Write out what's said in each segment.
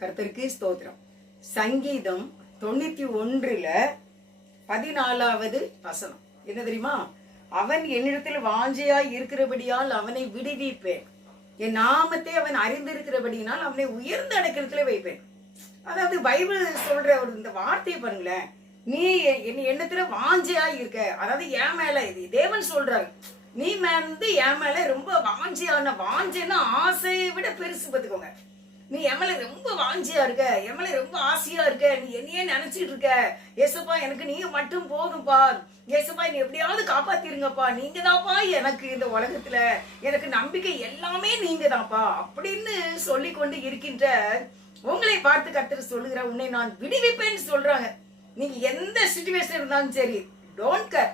கர்த்தருக்கு ஸ்தோத்திரம். சங்கீதம் 91:14 வசனம் என்ன தெரியுமா? அவன் என்னிடத்தில் வாஞ்சையாய் இருக்கிறபடியால் அவனை விடுவிப்பேன், என் நாமத்தை அவன் அறிந்திருக்கிறபடியினால் அவனை உயர்ந்த அடைக்கலத்துல வைப்பேன். அதாவது பைபிள் சொல்ற ஒரு இந்த வார்த்தையை பாருங்களேன். நீ எண்ணத்துல வாஞ்சையாய் இருக்க, அதாவது என் மேல இது தேவன் சொல்றாரு, நீ என் மேல ரொம்ப வாஞ்சையான, வாஞ்சைன்னா ஆசையை விட பெருசு பார்த்துக்கோங்க. நீ என் மேல ரொம்ப வாஞ்சியா இருக்க, என் மேல ரொம்ப ஆசையா இருக்க, நீ என்னையே நினைச்சிட்டு இருக்க. ஏசப்பா எனக்கு நீங்க மட்டும் போதும்பா, ஏசப்பா நீ எப்படியாவது காப்பாத்திருங்கப்பா, நீங்க தான்ப்பா எனக்கு இந்த உலகத்துல எனக்கு நம்பிக்கை எல்லாமே நீங்க தான்ப்பா அப்படின்னு சொல்லி கொண்டு இருக்கின்ற உங்களை பார்த்து கர்த்தர் சொல்லுகிற, உன்னை நான் விடுவிப்பேன்னு சொல்றாங்க. நீங்க எந்த சிச்சுவேஷன் இருந்தாலும் சரி, டோன்ட் கேர்,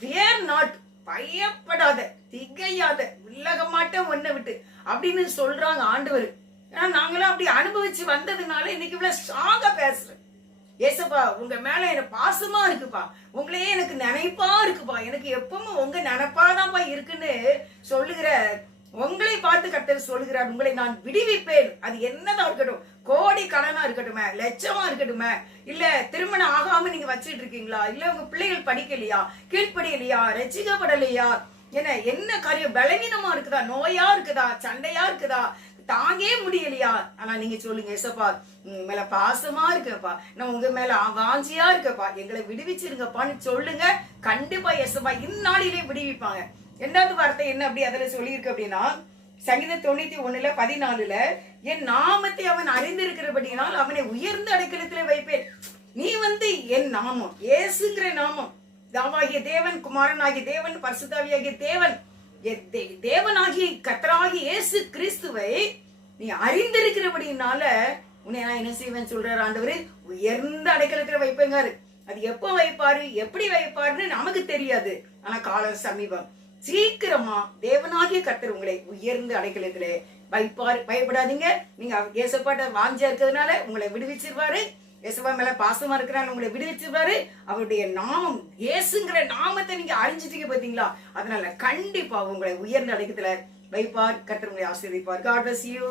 ஃபியர் நாட், பயப்படாத, திகையாத, விலக மாட்டேன் உன்னை விட்டு அப்படின்னு சொல்றாங்க ஆண்டவர். ஏன்னா நாங்களும் அப்படி அனுபவிச்சு வந்ததுனால இன்னைக்கு இவ்வளவு ஸ்ட்ராங்கா பேசுறேன். ஏசப்பா உங்க மேல எனக்கு பாசமா இருக்குப்பா, உங்களையே எனக்கு நினைப்பா இருக்குப்பா, எனக்கு எப்பவும் உங்க நினைப்பாதான்ப்பா இருக்குன்னு சொல்லுகிற உங்களை பார்த்து கர்த்தர் சொல்லுகிறார், உங்களை நான் விடுவிப்பேன். அது என்னதான் இருக்கட்டும், கோடி கடனா இருக்கட்டுமே, லட்சமா இருக்கட்டுமே, இல்ல திருமணம் ஆகாம நீங்க வச்சிட்டு இருக்கீங்களா, இல்ல உங்க பிள்ளைகள் படிக்கலையா, கீழ்ப்படியலையா, ரசிக்கப்படலையா, என்ன காரியம், பலவீனமா இருக்குதா, நோயா இருக்குதா, சண்டையா இருக்குதா, தாங்கே முடியலையா, ஆனா நீங்க சொல்லுங்க, ஏசப்பா மேல பாசமா இருக்கப்பா, நான் உங்க மேல வாஞ்சியா இருக்கப்பா, எங்களை விடுவிச்சிருங்கப்பான்னு சொல்லுங்க. கண்டிப்பா ஏசப்பா இந்நாளிலே விடுவிப்பாங்க. இரண்டாவது வார்த்தை என்ன அப்படி அதுல சொல்லியிருக்கு அப்படின்னா, சங்கீதம் 91:14 என் நாமத்தை அவன் அறிந்திருக்கிறபடினால் அவனை உயர்ந்த அடைக்கலத்திலே வைப்பேன். நீ என் நாமம், ஏசுங்கிற நாமம், தாவாகிய தேவன், குமாரனாகிய தேவன், பரிசுத்தாவியாகிய தேவன், தேவனாகி கர்த்தராகி இயேசு கிறிஸ்துவை நீ அறிந்திருக்கிறபடினால உன்னை நான் என்ன செய்வேன் சொல்றாரு ஆண்டவரு, உயர்ந்த அடைக்கலத்துல வைப்பேங்காரு. அது எப்ப வைப்பாரு, எப்படி வைப்பாருன்னு நமக்கு தெரியாது, ஆனா காலம் சமீபம், சீக்கிரமா தேவனாகிய கர்த்தர் உங்களை உயர்ந்த அடைக்கலத்துல வைப்பாரு. பயப்படாதீங்க, நீங்க ஏசப்பாட்ட வாஞ்சியா இருக்கிறதுனால உங்களை விடுவிச்சிருவாரு. ஏசப்பா மேல பாசமா இருக்கிறாங்க, உங்களை விடுவிச்சிருவாரு. அவருடைய நாமம், இயேசுங்கிற நாமத்தை நீங்க அறிஞ்சிட்டீங்க பாத்தீங்களா, அதனால கண்டிப்பா உங்களை உயர்ந்த அடைக்கலத்துல வைப்பார். கர்த்தர் உங்களை ஆசீர்வதிப்பார். God bless you.